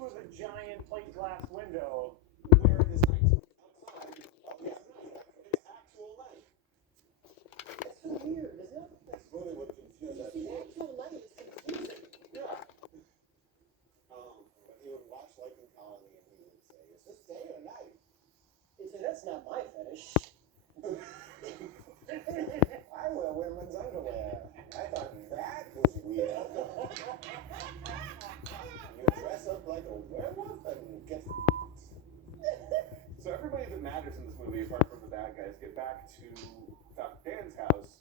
through the giant plate glass window. Where it is night. Outside. Oh, yeah. It's actual light. It's so weird, isn't it? This movie would confuse You that. see, actual light is confusing. Yeah. But he would watch Lichen Colony and he would say, is this day or night? He'd say, that's not my fetish. I wear women's underwear. I thought that was weird. You dress up like a werewolf and get... So everybody that matters in this movie, apart from the bad guys, get back to Dr. Dan's house,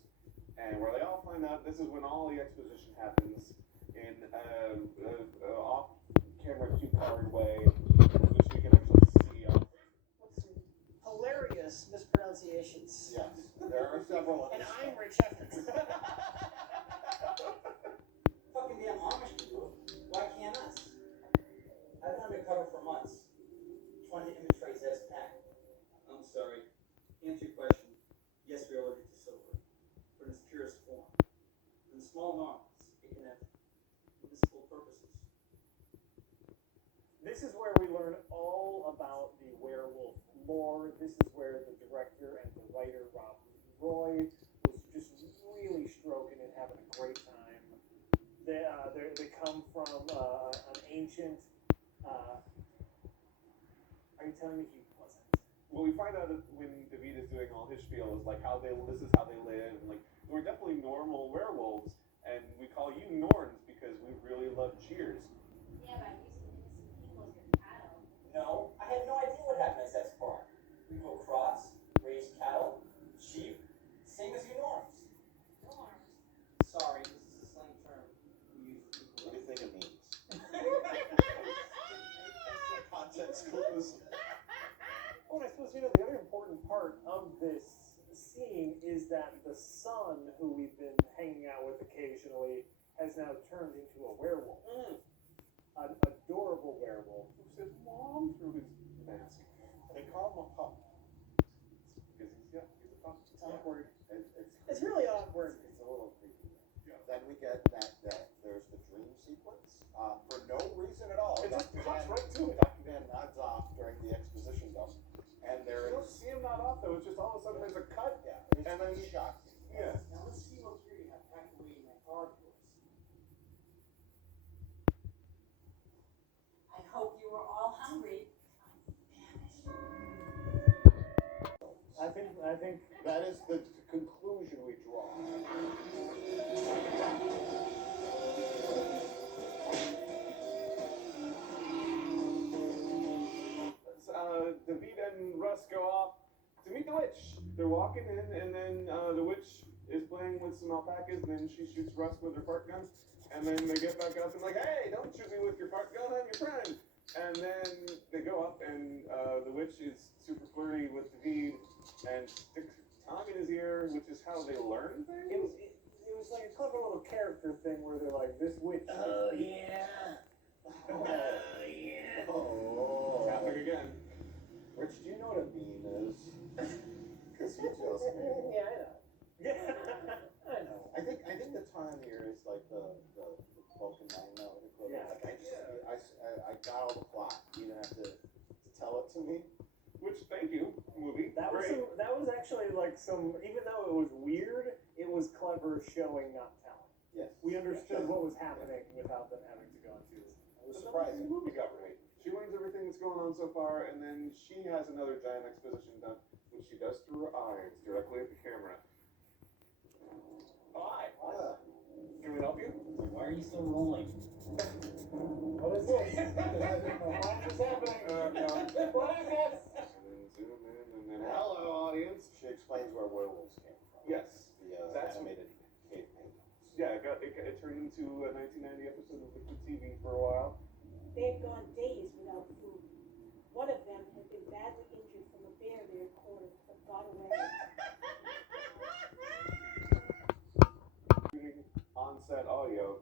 and where they all find out this is when all the exposition happens in off-camera, two-colored way, which we can actually see. What's some hilarious mispronunciations. Yes, there are several. And I'm Rich Evans. Fucking damn Amish can do it. Why can't us? I've been undercover for months, trying to imitate Zed's pack. I'm sorry. Answer your question. Yes, we are allergic to silver, but in its purest form. In small amounts, it can have municipal purposes. This is where we learn all about the werewolf lore. This is where the director and the writer, Rob Roy, was just really stroking and having a great time. They come from an ancient... are you telling me he wasn't? Well, we find out that when David is doing all his spiel, is like this is how they live, and like we're definitely normal werewolves, and we call you Norns because we really love Cheers. Yeah, but I used to innocent people as your cattle. No, I had no idea what happened at Zed's farm. We grow crops, raise cattle, sheep, same as you norms. Norms. Sorry, this is a slang term we use for What do people. you think it means? Context clues. Oh, and I suppose, the other important part of this scene is that the son, who we've been hanging out with occasionally, has now turned into a werewolf. An adorable werewolf. Who says "Mom" through his mask? They call him a pup. Because he's a pup. It's awkward. It's really awkward. It's a little creepy. Yeah. Then we get that there's the dream sequence. For no reason at all. It just cuts right to it. Dr. Dan nods off during the exposition dump. And there You don't is... see him not off though. It's just all of a sudden there's a cut. Yeah, And then he shocks you. Yeah. Now let's see what gear you have packed away in that car of yours. I hope you were all hungry. I think That is the conclusion we draw. David and Russ go off to meet the witch. They're walking in, and then the witch is playing with some alpacas, and then she shoots Russ with her fart gun. And then they get back up and like, hey, don't shoot me with your fart gun, I'm your friend. And then they go up, and the witch is super flirty with David and sticks her tongue in his ear, which is how they learn things. it was like a clever little character thing where they're like, this witch. Oh, yeah. Oh, yeah. Oh. Tapping again. Rich, do you know what a bean is? Because you just mean. Yeah, I know. I know. I think the time here is like the Vulcan 9 note equivalent. Yeah. Like I got all the plot. You didn't have to tell it to me. Which, thank you, movie. That was Great. that was actually like even though it was weird, it was clever showing, not telling. Yes. We understood what was happening without them having to go into it. It was The surprising. movie got right. She learns everything that's going on so far, and then she has another giant exposition dump, which she does through her eyes, directly at the camera. Hi. Can we help you? Why are you still rolling? What is this? What is happening? What is this? And then zoom in, and then Hello, audience. She explains where werewolves came from. yes. The That's- animated cave paintings. Yeah, it turned into a 1990 episode of Liquid TV for a while. They had gone days without food. One of them had been badly injured from a bear they had cornered, but got away. On-set audio.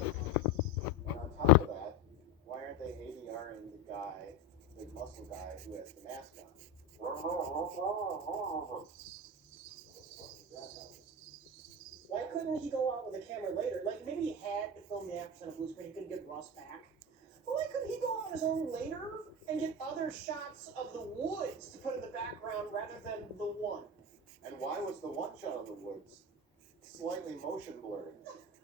And on top of that, why aren't they ADRing the guy, the muscle guy who has the mask on? Why couldn't couldn't he go out with a camera later? Like, maybe he had to film the episode on a blue screen, he couldn't get Russ back. But why couldn't he go on his own later and get other shots of the woods to put in the background rather than the one? And why was the one shot of the woods slightly motion blurred?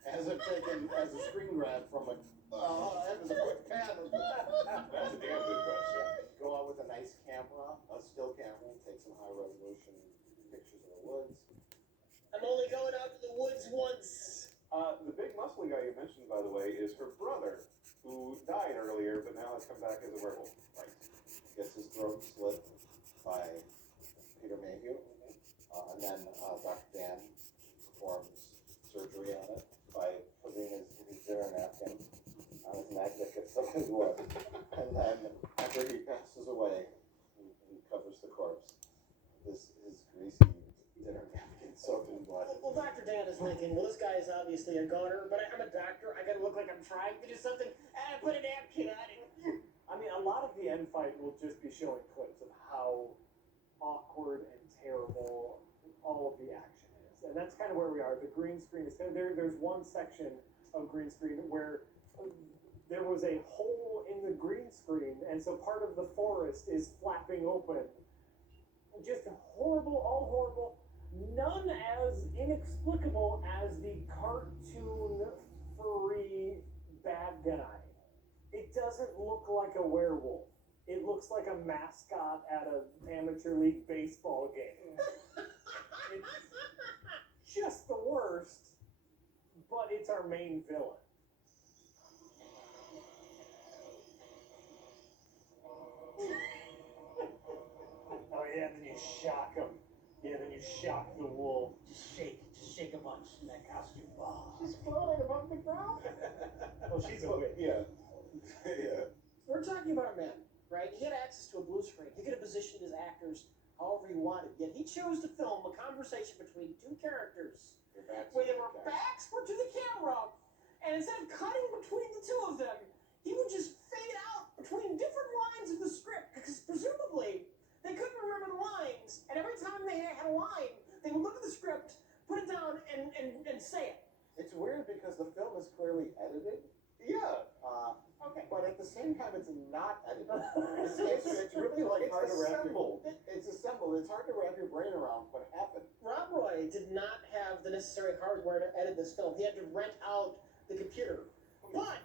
As if taken as a screen grab from a, that was a quick pan. That's a damn good question. Go out with a nice camera, a still camera, take some high resolution pictures of the woods. I'm only going out to the woods once. The big muscly guy you mentioned, by the way, is her brother, who died earlier, but now has come back as a werewolf. Right. Gets his throat slit by Peter Mayhew. And then Dr. Dan performs surgery on it by putting his dinner napkin on his neck that gets up his blood. And then after he passes away, he covers the corpse. His greasy dinner napkin soaked in blood. Well, Dr. Dan is thinking, well, this guy is obviously a goner, but I'm a doctor. I gotta look like I'm trying to do something. Put a napkin on him. I mean, a lot of the end fight will just be showing clips of how awkward and terrible all of the action is. And that's kind of where we are. The green screen is there's one section of green screen where there was a hole in the green screen, and so part of the forest is flapping open. Just horrible, all horrible. None as inexplicable as the cartoon furry bad guy. It doesn't look like a werewolf. It looks like a mascot at an amateur league baseball game. It's just the worst, but it's our main villain. Oh yeah, then you shock him. Yeah, then you shock the wolf. Just shake a bunch in that costume. She's floating above the ground. Oh, she's a witch. Yeah. Yeah. We're talking about a man, right? He had access to a blue screen. He could have positioned his actors however he wanted, yet he chose to film a conversation between two characters where their backs were to the camera, and instead of cutting between the two of them, he would just fade out between different lines of the script, because presumably they couldn't remember the lines, and every time they had a line, they would look at the script, put it down, and say it. It's weird because the film is clearly edited. Yeah. Okay. But at the same time, it's not edited. It's really like It's hard to wrap assembled. It's assembled. It's hard to wrap your brain around what happened. Rob Roy did not have the necessary hardware to edit this film. He had to rent out the computer. But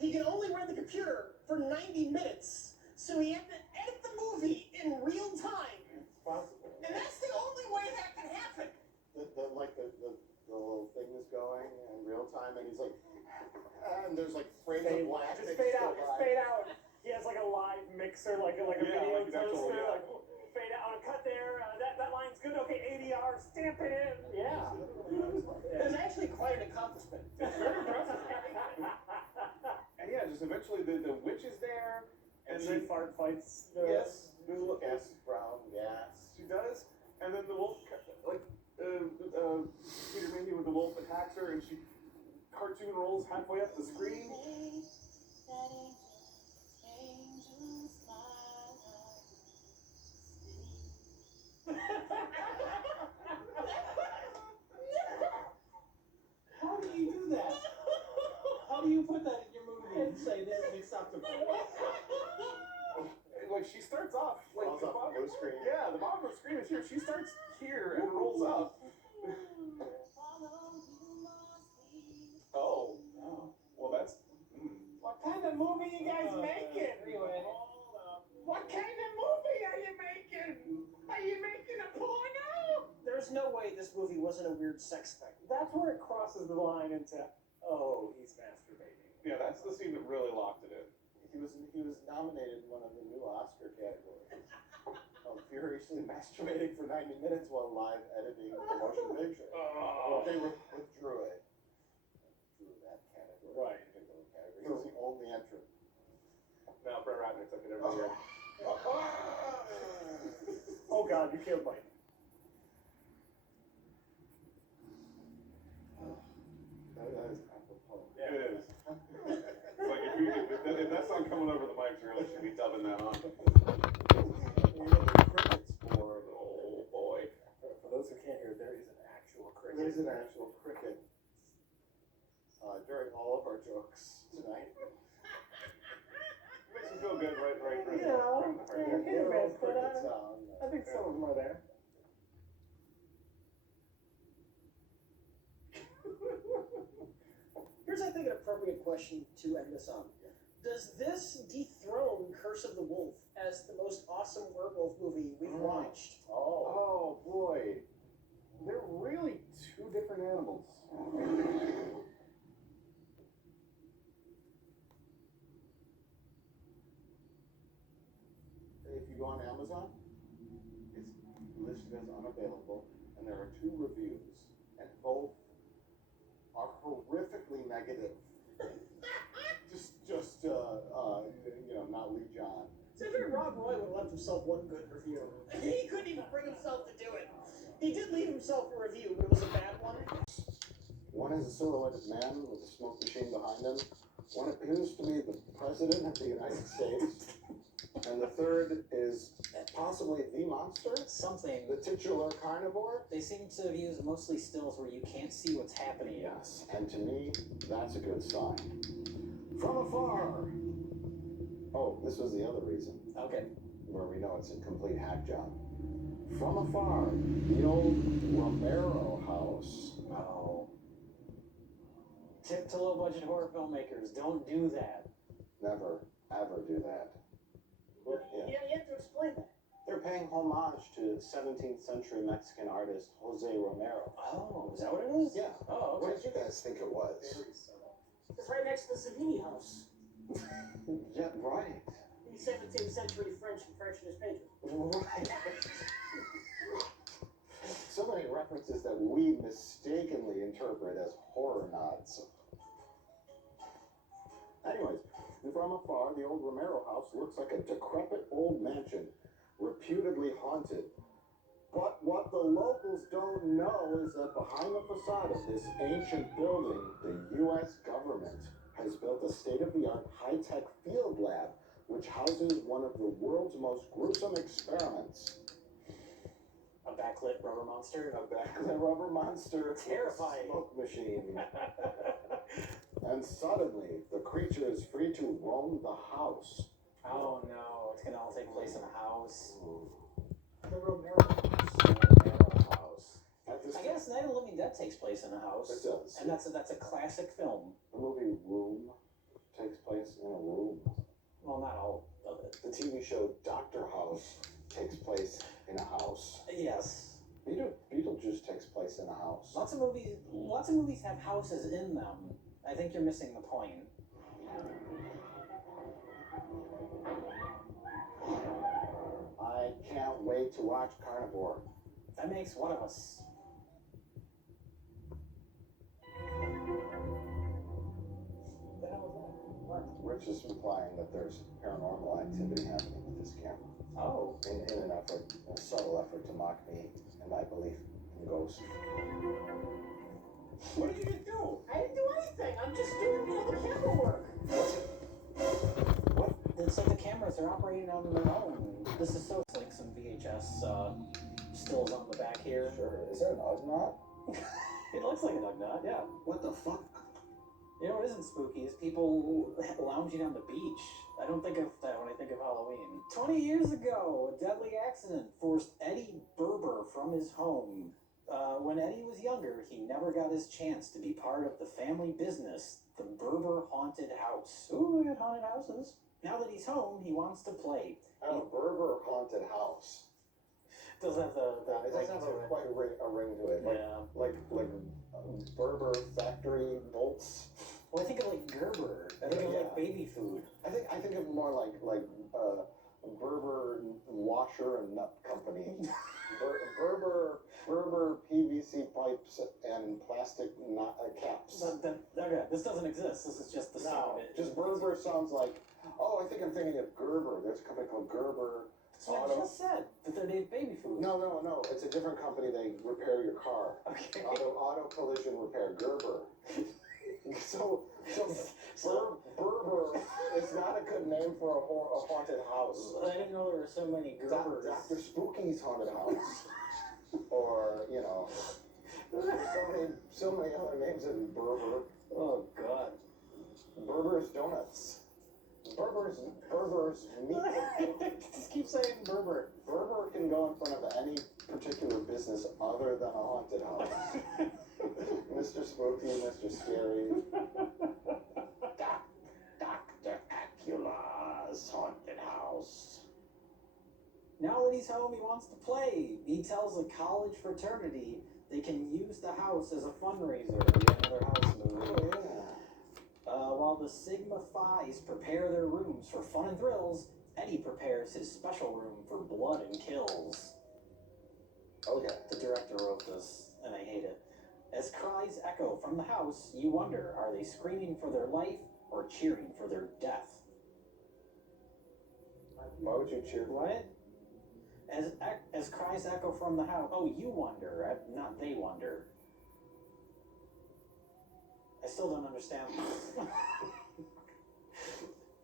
he could only rent the computer for 90 minutes. So he had to edit the movie in real time. It's possible. And that's the only way that can happen. The little thing is going in real time, and he's like, and there's like frames of black. Just fade out, just fade out. He has like a live mixer, like a video like an actual, toaster, yeah. like fade out, cut there, that line's good, okay, ADR, stamp it in. Yeah. It was actually quite an accomplishment. It's very impressive. And yeah, just eventually the witch is there, And and she then fart fights. yes, the little Gas brown gas. she does, and then the wolf Peter Mayhew with the wolf attacks her, and she cartoon rolls halfway up the screen. How do you do that? How do you put that in your movie and say this is acceptable? Like she starts off like Rolls the off bottom the blue screen. Yeah, the bottom of the screen is here. She starts here and rolls up. Oh, well that's. What kind of movie you guys making? Anyway. What kind of movie are you making? Are you making a porno? There's no way this movie wasn't a weird sex thing. That's where it crosses the line into, oh, he's masturbating. Yeah, that's the scene that really locked it in. He was nominated in one of the new Oscar categories. Furiously masturbating for 90 minutes while live editing the motion picture. Oh. They withdrew it. Withdrew that category. Right. Particular category. He was the only entrant. Now Brett Ratner took it every year. Oh God, you killed Mike. That is apropos. It is. Like if that's not coming over the mics, you really should be dubbing that on. We have the crickets for. Oh boy. For those who can't hear, there is an actual cricket. There's an actual cricket all of our jokes tonight. Makes me feel good, right? You know, From the heart. yeah, hit They're or all miss, but cricket sound. I think some of them are there. Here's, I think, an appropriate question to end this on. Does this dethrone Curse of the Wolf as the most awesome werewolf movie we've watched? Oh. Oh boy, they're really two different animals. If you go on Amazon, it's listed as unavailable, and there are 2 reviews, and both are horrifically negative. Not Lee John. So I figured Rob Roy would have left himself one good review. He couldn't even bring himself to do it. He did leave himself a review, but it was a bad one. One is a silhouetted man with a smoke machine behind him. One appears to be the president of the United States. And the third is possibly the monster, Something. the titular carnivore. They seem to have used mostly stills where you can't see what's happening. Yes, and to me, that's a good sign. From afar. Oh, this was the other reason, Okay. where we know it's a complete hack job. From afar, the old Romero house. Oh. Tip to low budget horror filmmakers, don't do that. Never, ever do that. Yeah. Yeah, you have to explain that. They're paying homage to 17th century Mexican artist Jose Romero. Oh, is that what it is? Yeah. Oh, What okay. did you guys think it was? It's right next to the Savini house. Yeah, right. The 17th century French impressionist painter. Right. So many references that we mistakenly interpret as horror nods. Anyways, from afar, the old Romero house looks like a decrepit old mansion, reputedly haunted. But what the locals don't know is that behind the facade of this ancient building, the U.S. government has built a state-of-the-art high-tech field lab, which houses one of the world's most gruesome experiments. A backlit rubber monster. A backlit rubber monster with a Terrifying. smoke machine. And suddenly, the creature is free to roam the house. Oh no, it's gonna all take place in a house. The Romero House. At this I guess Night of the Living Dead takes place in a house. It does. And that's a classic film. The movie Room takes place in a room. Well, not all of it. The TV show Doctor House takes place in a house. Yes. Beetlejuice takes place in a house. Lots of movies have houses in them. I think you're missing the point. I can't wait to watch Carnivore. That makes one of us. The hell was that? What? Rich is implying that there's paranormal activity happening with this camera. Oh. In an effort, a subtle effort to mock me and my belief in ghosts. What did you do? I didn't do anything. I'm just doing the camera work. What? It's like the cameras are operating on their own. This is so like some VHS stills on the back here. Sure. Is that an Ugnaught? It looks like an Ugnaught, yeah. What the fuck? You know what isn't spooky is people lounging on the beach. I don't think of that when I think of Halloween. 20 years ago, a deadly accident forced Eddie Berber from his home. When Eddie was younger, he never got his chance to be part of the family business, the Berber Haunted House. Ooh, we got haunted houses. Now that he's home, he wants to play. A Berber haunted house. Does have the It does have quite a ring to it. Like Berber factory bolts. Well, I think of like Gerber. I think of Yeah. like baby food. I think of more like Berber washer and nut company. Berber PVC pipes and plastic caps. Okay, this doesn't exist. This is just the No, sound. just Berber sounds like. Oh, I think I'm thinking of Gerber. There's a company called Gerber. That's what I just said. That they're baby food. No. It's a different company. They repair your car. Okay. Auto collision repair. Gerber. So Berber is not a good name for a haunted house. I didn't know there were so many Gerbers. Dr. Spooky's haunted house. Or, So many other names in Berber. Oh God. Berber's Donuts. Berber's meat. Just keep saying Berber. Berber can go in front of any particular business other than a haunted house. Mr. Spooky, Mr. Scary. Dr. Acula's haunted house. Now that he's home, he wants to play. He tells a college fraternity they can use the house as a fundraiser. Yet another house movie. Oh, yeah. While the Sigma Phi's prepare their rooms for fun and thrills, Eddie prepares his special room for blood and kills. Okay. The director wrote this, and I hate it. As cries echo from the house, you wonder, are they screaming for their life or cheering for their death? Why would you cheer? What? As cries echo from the house. Oh, you wonder, not they wonder. I still don't understand this.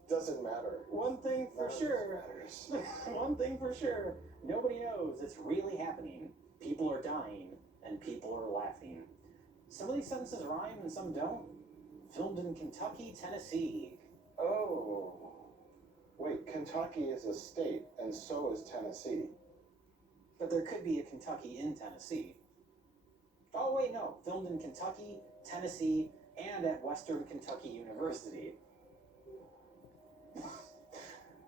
Doesn't matter. One thing for None of sure. this matters. One thing for sure. Nobody knows it's really happening. People are dying and people are laughing. Some of these sentences rhyme and some don't. Filmed in Kentucky, Tennessee. Oh. Wait, Kentucky is a state, and so is Tennessee. But there could be a Kentucky in Tennessee. Oh, wait, no. Filmed in Kentucky, Tennessee, and at Western Kentucky University.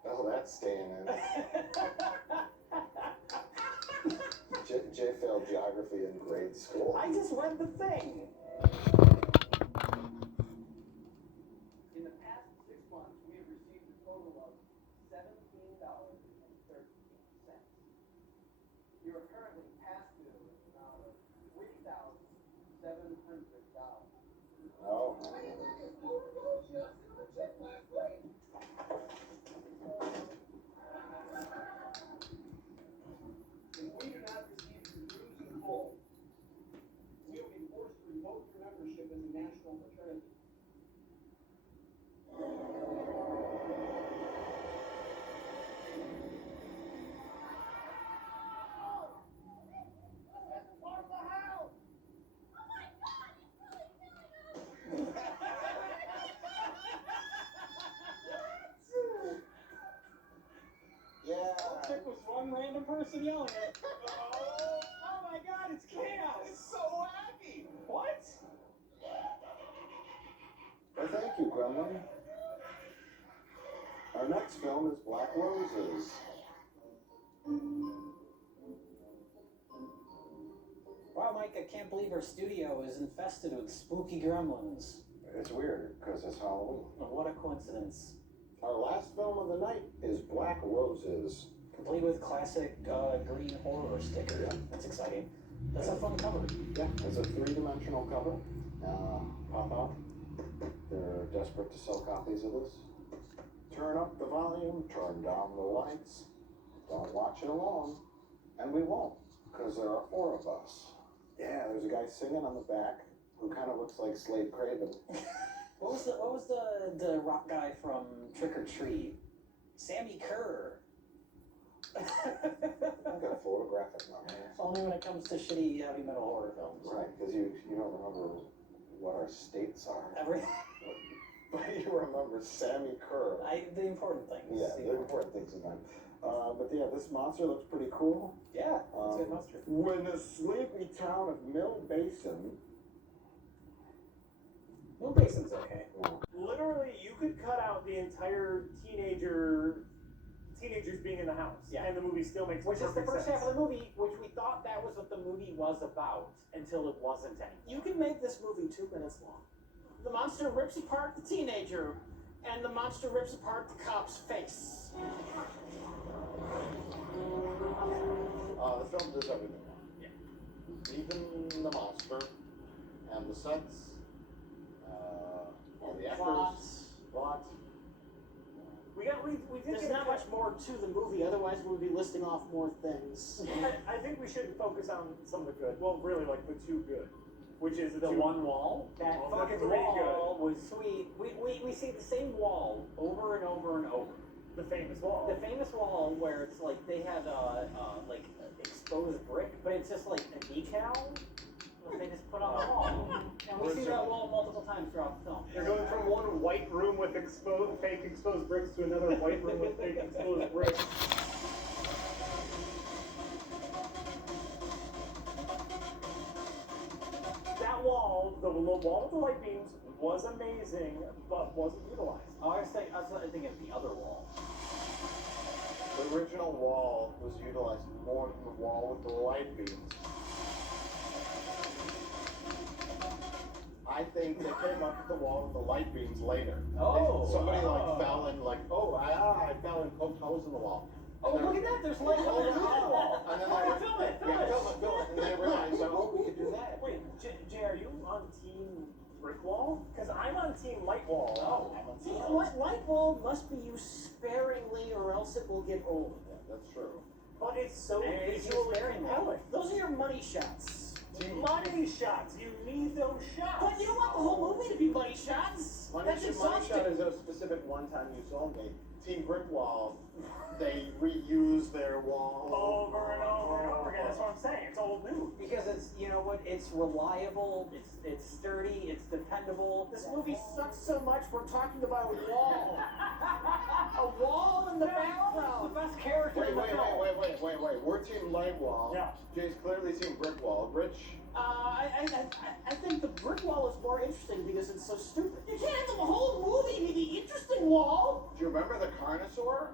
Oh, that's staying in. Jay failed geography in grade school. I just read the thing. In the past 6 months, we have received a total of $17.13. You are currently past due an amount of $3,700. Oh. If we do not receive your dues in full, we will be forced to revoke your membership as a national fraternity. Yeah. Chick was one random person yelling it. Oh my god, it's chaos! It's so wacky. What? Well, thank you, Gremlin. Our next film is Black Roses. Wow, Mike, I can't believe our studio is infested with spooky gremlins. It's weird, because it's Halloween. What a coincidence. Our last film of the night is Black Roses. Complete with classic green horror sticker. That's exciting. That's a fun cover. Yeah, it's a three-dimensional cover. Pop out. They're desperate to sell copies of this. Turn up the volume, turn down the lights. Don't watch it alone. And we won't, because there are 4 of us. Yeah, there's a guy singing on the back who kind of looks like Slade Craven. What was the rock guy from Trick or Treat? Sammy Kerr. I've got a photographic memory. Only when it comes to shitty heavy metal horror films. Right, because you don't remember what our states are. But you remember Sammy Kerr. The important things. Yeah, the important things in life. But yeah, this monster looks pretty cool. Yeah, it's a good monster. When the sleepy town of Mill Basin. Mill Basin's okay. Literally, you could cut out the entire teenagers being in the house, Yeah. and the movie still makes Which is the perfect first sense. half of the movie, which we thought that was what the movie was about. Until it wasn't anymore. You can make this movie 2 minutes long. The monster rips apart the teenager, and the monster rips apart the cop's face. The film does everything wrong. Yeah. Even the monster and the sets, all the actors, plot. We did There's get not much more to the movie, otherwise we'll be listing off more things. I think we should focus on some of the good. Well, really, like the 2 good, which is The one wall? That Oh, fucking that's pretty wall was sweet. We see the same wall over and over and over. the famous wall. The famous wall where it's like they had like exposed brick, but it's just like a decal. they just put on the wall. And we see that wall multiple times throughout the film. You're going from one white room with fake exposed bricks to another white room with fake exposed bricks. That wall, the wall with the light beams, was amazing, but wasn't utilized. Oh, I was thinking of the other wall. The original wall was utilized more than the wall with the light beams. I think they came up with the wall with the light beams later. Oh, Somebody oh. fell and I fell and poked holes in the wall. Oh, look at that! There's light on the wall. And then Oh, film it! Film it! film it. And they realized, oh, we could do that. Wait, Jay, are you on team brick wall? Because I'm on team light wall. Oh, I'm on See, the light wall must be used sparingly or else it will get old. That's true. But it's so And it's visually very compelling. Those are your money shots. Money shots. You need those shots. But you don't want the whole movie to be money shots. That's Money exhausting. shot is a specific one-time use only. Team Brick Wall, they reuse their wall Over and over and over again. That's what I'm saying. It's old news. Because it's, you know what, it's reliable, it's sturdy, it's dependable. This movie sucks so much we're talking about a wall. A wall in the background. The best character in the film. Wait. We're Team Light Wall. Yeah. Jay's clearly Team Brick Wall. Rich, I think the brick wall is more interesting because it's so stupid. You can't have the whole movie be the interesting wall. do you remember the Carnosaur?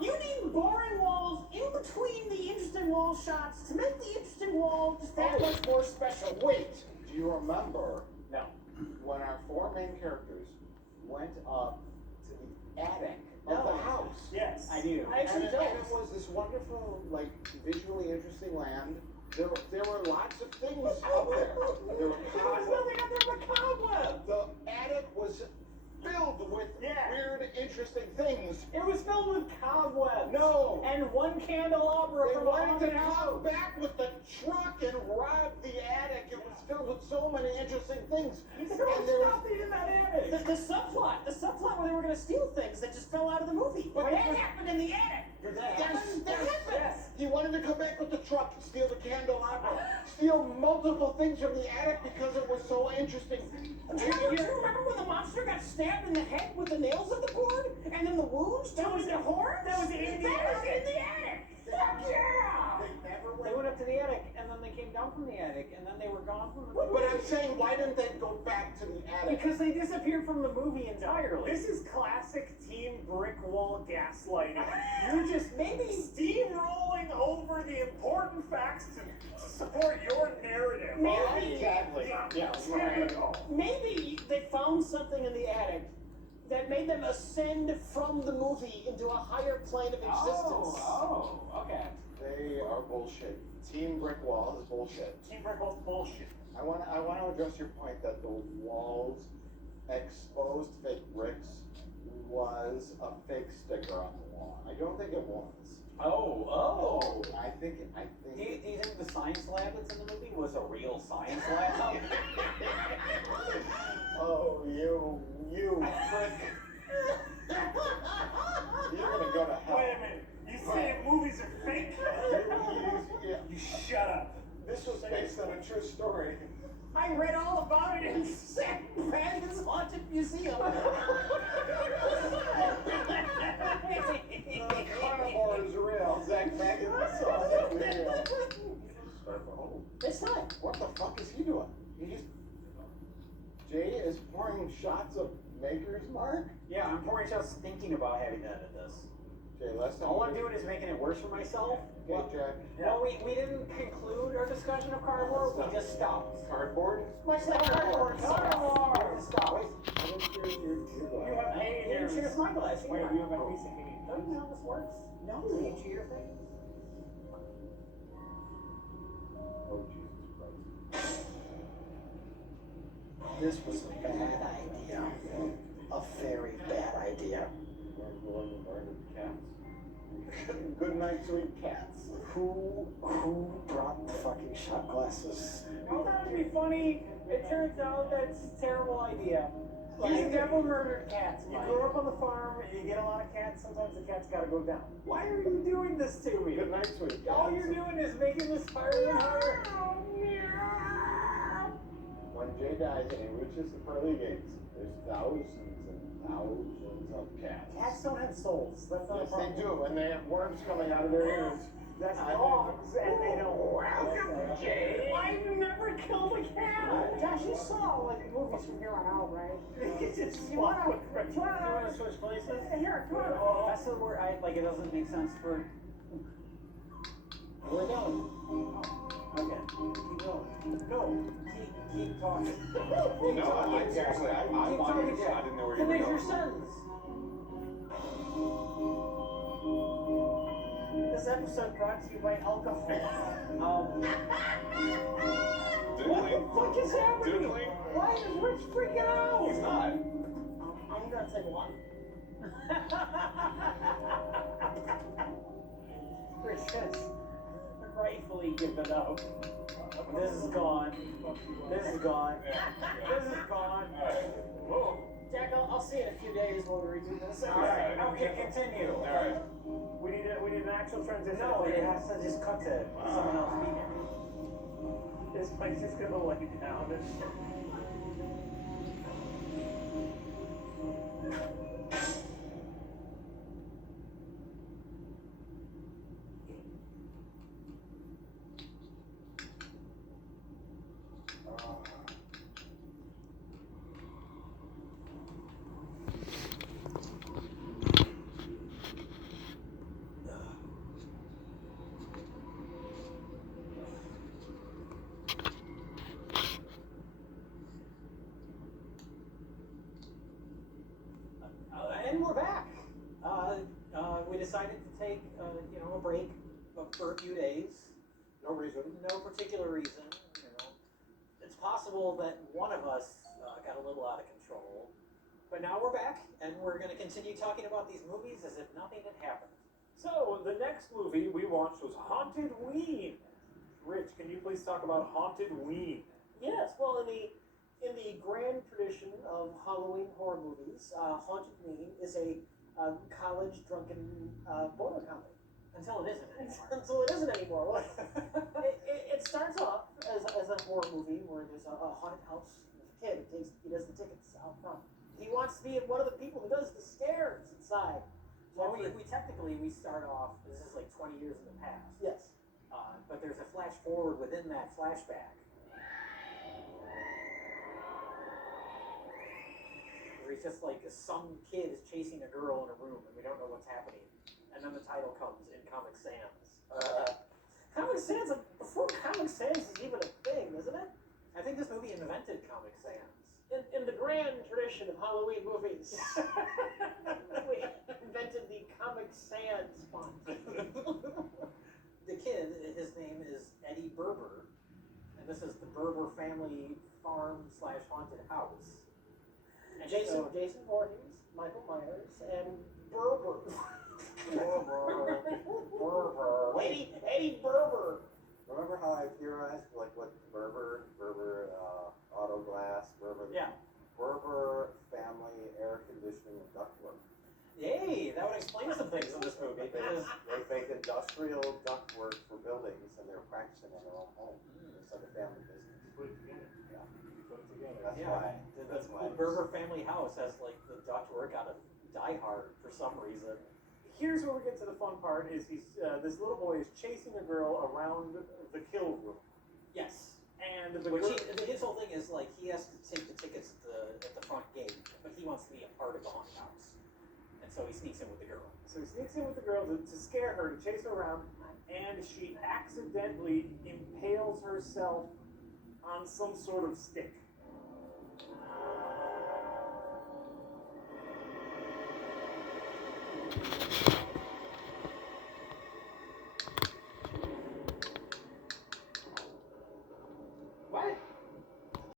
You need boring walls in between the interesting wall shots to make the interesting wall just that much more special. Wait, do you remember No. when our four main characters went up to the attic of No. the house? Yes. I do. I actually And don't. it was this wonderful, visually interesting land. There were lots of things up there. There were cobwebs. The attic was filled with Yeah. weird, interesting things. It was filled with cobwebs. No! And one candelabra They from wanted to the come house. back with the truck and rob the attic. It was filled with so many interesting things. There And was there was nothing in that attic. The subplot where they were going to steal things that just fell out of the movie. But that happened in the attic. That happened. Yes. He wanted to come back with the truck and steal the candelabra, steal multiple things from the attic because it was so interesting. Do you remember when the monster got stabbed in the head with the nails of the board? And then the wounds turned into horns? that was in the That was attic. in the attic! Fuck yeah! They never They went up to the attic, and then they came down from the attic, and then they were gone from the movie. But I'm saying, why didn't they go back to the attic? Because they disappeared from the movie entirely. This is classic team brick wall gaslighting. You're just Maybe- steamrolling over the important facts to support your narrative. Maybe. Exactly. Yeah, right. Typical. Maybe they found something in the attic that made them ascend from the movie into a higher plane of existence. Okay. They are bullshit. Team Brick Wall is bullshit. Team brick wall's bullshit. I want to address your point that the walls exposed fake bricks was a fake sticker on the wall. I don't think it was. Oh. I think. Do you think the science lab that's in the movie was a real science lab? Oh, you prick. You're gonna go to hell. Wait a minute. You say movies are fake? Yeah. You shut up. This was based on a true story. I read all about it in Sam Brandon's Haunted Museum. The carnivore is real. Zach Baggins saw that video. Start for home. It's time. What the fuck is he doing? Jay is pouring shots of Maker's Mark? Yeah, I'm pouring shots thinking about having to edit this. Jay, last time. All I'm doing is making it worse for myself. Okay, Jack. Well, we didn't conclude our discussion of carnivore, we just stopped. Cardboard? Much like cardboard. Carnivore! Just stopped. I didn't hear your You have hay in You yours. cheers my glass. Wait, you have a piece of hay. Don't you know how this works? No, you cheer your thing. Oh, Jesus Christ. This was a bad idea. A very bad idea. Cats. Good night, sweet cats. Who brought the fucking shot glasses? Oh, that would be funny. It turns out that's a terrible idea. You never murdered cats, You Mike. grew up on the farm, you get a lot of cats, sometimes the cat's gotta go down. Why are you doing this to me? Good night, sweet. All you're doing is making this harder and harder. When Jay dies and he reaches the pearly gates, there's thousands and thousands of cats. Cats don't have souls, that's not a Yes, they problem. do, and they have worms coming out of their ears. That's dogs, and they don't. Welcome, Jay. I've never killed a cat. Josh, you saw like movies from here on out, right? You wanna switch places? Here, come on. That's the word I like. It doesn't make sense for. We're going. Okay, keep going. No, Keep talking. No, I seriously, I'm Keep on talking, your Jack. side. I didn't know where you were finish your going. sentence. This episode brought to you by alcohol. What the fuck is happening? Doodling? Why is Rich freaking out? He's not. I'm gonna say one. Rich has rightfully given up. This is gone. This is gone. This is gone. Whoa. Jack, I'll see you in a few days when we redo this. Alright, Okay, continue. Alright. We need an actual transition. No, it has to just cut to someone else being here. This place is gonna lay down. And we're back. We decided to take, a break for a few days. No reason. No particular reason. It's possible that one of us got a little out of control, but now we're back, and we're going to continue talking about these movies as if nothing had happened. So, the next movie we watched was Haunted Ween. Rich, can you please talk about Haunted Ween? Yes, well, in the grand tradition of Halloween horror movies, Haunted Ween is a college drunken border comedy. Until it isn't anymore. Until it isn't anymore. Well, it starts off as a horror movie where there's a haunted house. There's a kid he does the tickets out front. He wants to be one of the people who does the stairs inside. Well, we technically start off. This is like 20 years in the past. Yes. But there's a flash forward within that flashback. Where he's just like some kid is chasing a girl in a room and we don't know what's happening. And then the title comes in Comic Sans. Comic Sans, before Comic Sans is even a thing, isn't it? I think this movie invented Comic Sans. In the grand tradition of Halloween movies, we invented the Comic Sans font. The kid, his name is Eddie Berber, and this is the Berber family farm / haunted house. And Jason so- Voorhees, Michael Myers, and Berber. Berber. Eddie Berber. Remember how I theorized like what Berber, auto glass, Berber, Yeah. Berber family air conditioning and ductwork. Yay, that would explain some things in this movie. Because They make industrial ductwork for buildings, and they're practicing in their own home. It's like a family business. Put it together. Yeah. Put it together. That's yeah, why. the Berber family house has like the ductwork out of Die Hard for some reason. Here's where we get to the fun part: is this little boy is chasing a girl around the kill room, Yes. and the Which girl, his whole thing is like he has to take the tickets at the front gate, but he wants to be a part of the haunted house, and so he sneaks in with the girl. so he sneaks in with the girl to scare her, to chase her around, and she accidentally impales herself on some sort of stick.